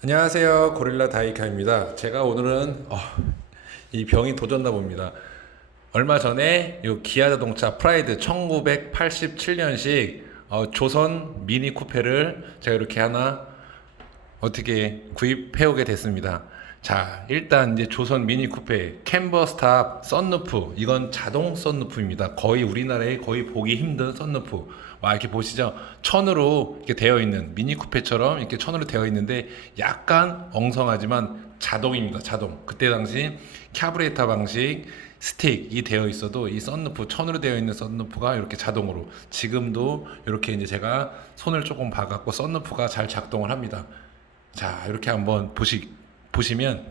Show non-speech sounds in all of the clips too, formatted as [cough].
안녕하세요. 고릴라 다이카입니다. 제가 오늘은 어, 이 병이 도졌나 봅니다. 얼마 전에 이 기아 자동차 프라이드 1987년식 어, 조선 미니 쿠페를 제가 이렇게 하나 어떻게 구입해 오게 됐습니다. 자, 일단 이제 조선 미니 쿠페 캔버스탑 썬루프 이건 자동 썬루프입니다. 거의 우리나라에 거의 보기 힘든 썬루프. 와 이렇게 보시죠. 천으로 이렇게 되어 있는 미니 쿠페처럼 이렇게 천으로 되어 있는데 약간 엉성하지만 자동입니다. 자동. 그때 당시 캐브레이터 방식 스틱이 되어 있어도 이 썬루프 천으로 되어 있는 썬루프가 이렇게 자동으로 지금도 이렇게 이제 제가 손을 조금 봐갖고 썬루프가 잘 작동을 합니다. 자 이렇게 한번 보시 보시면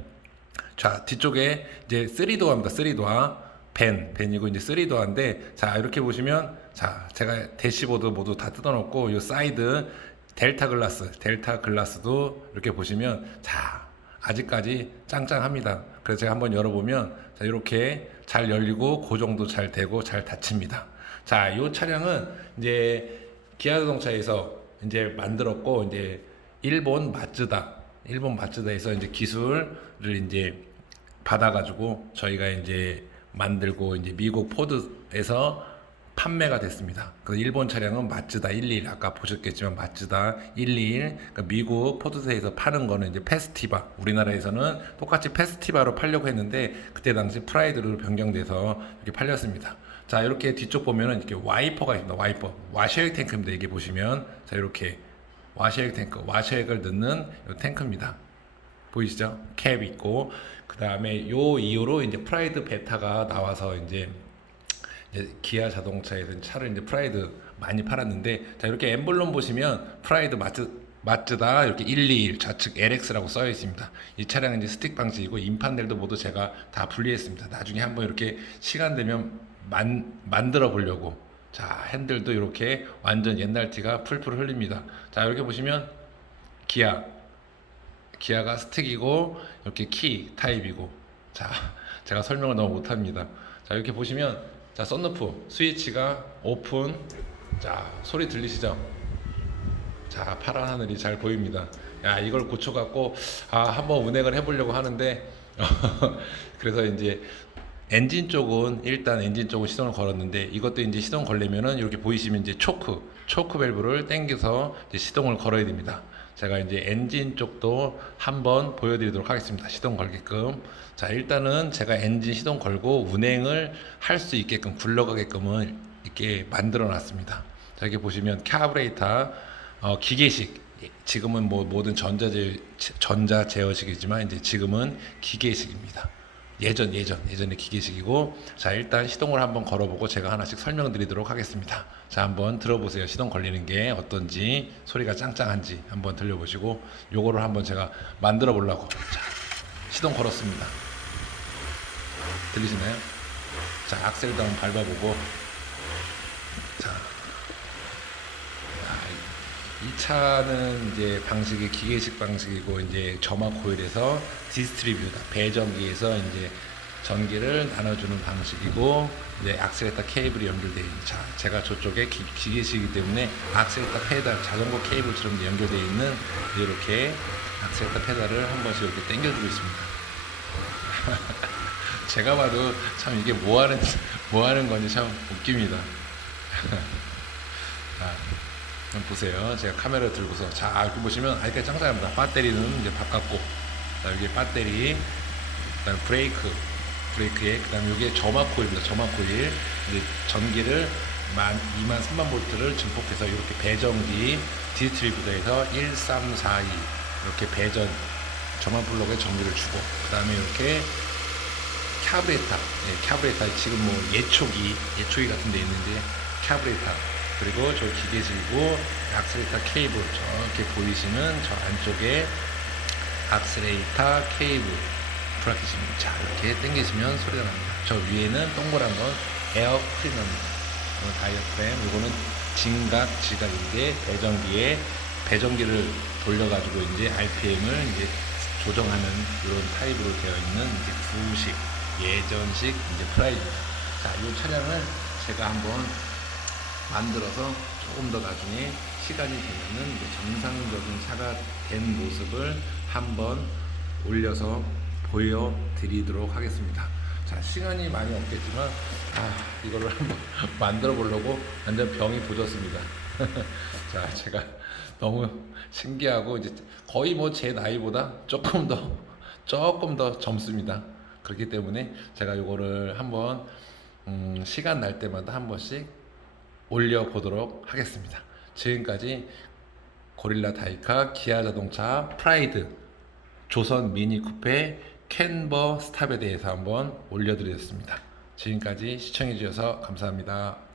자 뒤쪽에 이제 3도어입니다. 3도어 벤 벤이고 이제 3도어인데 자 이렇게 보시면 자 제가 대시보드 모두 다 뜯어놓고 이 사이드 델타 글라스 델타 글라스도 이렇게 보시면 자 아직까지 짱짱합니다. 그래서 제가 한번 열어보면 자 이렇게 잘 열리고 고정도 잘 되고 잘 닫힙니다. 자, 이 차량은 이제 기아 자동차에서 이제 만들었고 이제 일본 마츠다, 일본 마츠다에서 이제 기술을 이제 받아가지고 저희가 이제 만들고 이제 미국 포드에서 판매가 됐습니다. 그 일본 차량은 마츠다 121 아까 보셨겠지만 마츠다 121 그러니까 미국 포드세에서 파는 거는 이제 페스티바 우리나라에서는 똑같이 페스티바로 팔려고 했는데 그때 당시 프라이드로 변경돼서 이렇게 팔렸습니다. 자 이렇게 뒤쪽 보면은 이렇게 와이퍼가 있습니다. 와이퍼 와셔액 탱크입니다. 이게 보시면 자 이렇게 와셔액 탱크 와셔액을 넣는 요 탱크입니다. 보이시죠? 캡 있고 그 다음에 요 이후로 이제 프라이드 베타가 나와서 이제 이제 기아 자동차에서 차를 이제 프라이드 많이 팔았는데 자 이렇게 엠블럼 보시면 프라이드 마츠 마츠다 이렇게 121 좌측 LX라고 써여 있습니다. 이 차량은 이제 스틱 방식이고 인판들도 모두 제가 다 분리했습니다. 나중에 한번 이렇게 시간 되면 만 만들어 보려고 자 핸들도 이렇게 완전 옛날 티가 풀풀 흘립니다. 자 이렇게 보시면 기아 기아가 스틱이고 이렇게 키 타입이고 자 제가 설명을 너무 못합니다. 자 이렇게 보시면 자 썬루프 스위치가 오픈 자 소리 들리시죠? 자 파란 하늘이 잘 보입니다. 야 이걸 고쳐갖고 아 한번 운행을 해보려고 하는데 [laughs] 그래서 이제 엔진 쪽은 일단 엔진 쪽은 시동을 걸었는데 이것도 이제 시동 걸려면은 이렇게 보이시면 이제 초크 초크 밸브를 당겨서 시동을 걸어야 됩니다. 제가 이제 엔진 쪽도 한번 보여드리도록 하겠습니다. 시동 걸게끔. 자 일단은 제가 엔진 시동 걸고 운행을 할 수 있게끔 굴러가게끔은 이렇게 만들어 놨습니다. 자 이렇게 보시면 카브레이터 어, 기계식 지금은 뭐 모든 전자제 전자 제어식이지만 이제 지금은 기계식입니다. 예전 예전 예전에 기계식이고 자 일단 시동을 한번 걸어보고 제가 하나씩 설명드리도록 하겠습니다. 자 한번 들어보세요. 시동 걸리는 게 어떤지 소리가 짱짱한지 한번 들려보시고 요거를 한번 제가 만들어 보려고 자 시동 걸었습니다. 들리시나요? 자 악셀도 한번 밟아보고 1차는 이제 방식이 기계식 방식이고 이제 점화 코일에서 디스트리뷰다 배전기에서 이제 전기를 나눠주는 방식이고 이제 악셀에다 케이블이 연결되어 있는 차 제가 저쪽에 기, 기계식이기 때문에 악셀에다 페달 자전거 케이블처럼 연결되어 있는 이렇게 악셀에다 페달을 한 번씩 이렇게 당겨주고 있습니다 제가 봐도 참 이게 뭐하는 뭐하는 건지 참 웃깁니다 아. 한번 보세요. 제가 카메라 들고서 자 이렇게 보시면 아이까 짱짱합니다. 배터리는 이제 바꿨고, 자 여기 배터리, 그다음 브레이크, 브레이크에 그다음 여기에 점화 코일입니다. 점화 코일 이제 전기를 만 2만 3만 볼트를 증폭해서 이렇게 배전기 디스트리뷰터에서 1, 3, 4, 2 이렇게 배전 점화 블록에 전기를 주고 그 다음에 이렇게 캐브레타, 예, 캐브레타 지금 뭐 예초기, 예초기 같은 데 있는데 캐브레타 그리고 저 기계실고 악셀레이터 케이블 저렇게 보이시는 저 안쪽에 악셀레이터 케이블 브라켓입니다. 자 이렇게 당기시면 소리가 납니다. 저 위에는 동그란 건 에어 클리너입니다. 다이어프램, 이거는 진각 지각인데 배전기에 배전기를 돌려가지고 이제 RPM을 이제 조정하는 이런 타입으로 되어 있는 이제 구식 예전식 이제 프라이즈입니다. 자, 이 차량을 제가 한번 만들어서 조금 더 나중에 시간이 되면은 이제 정상적인 차가 된 모습을 한번 올려서 보여드리도록 하겠습니다. 자, 시간이 많이 없겠지만, 아, 이거를 한번 [laughs] 만들어 보려고 완전 병이 도졌습니다. [laughs] 자, 제가 너무 신기하고, 이제 거의 뭐 제 나이보다 조금 더, 조금 더 젊습니다. 그렇기 때문에 제가 이거를 한번, 음, 시간 날 때마다 한 번씩 올려보도록 하겠습니다. 지금까지 고릴라 다이카 기아 자동차 프라이드 조선 미니 쿠페 캔버 스탑에 대해서 한번 올려드렸습니다. 지금까지 시청해 주셔서 감사합니다.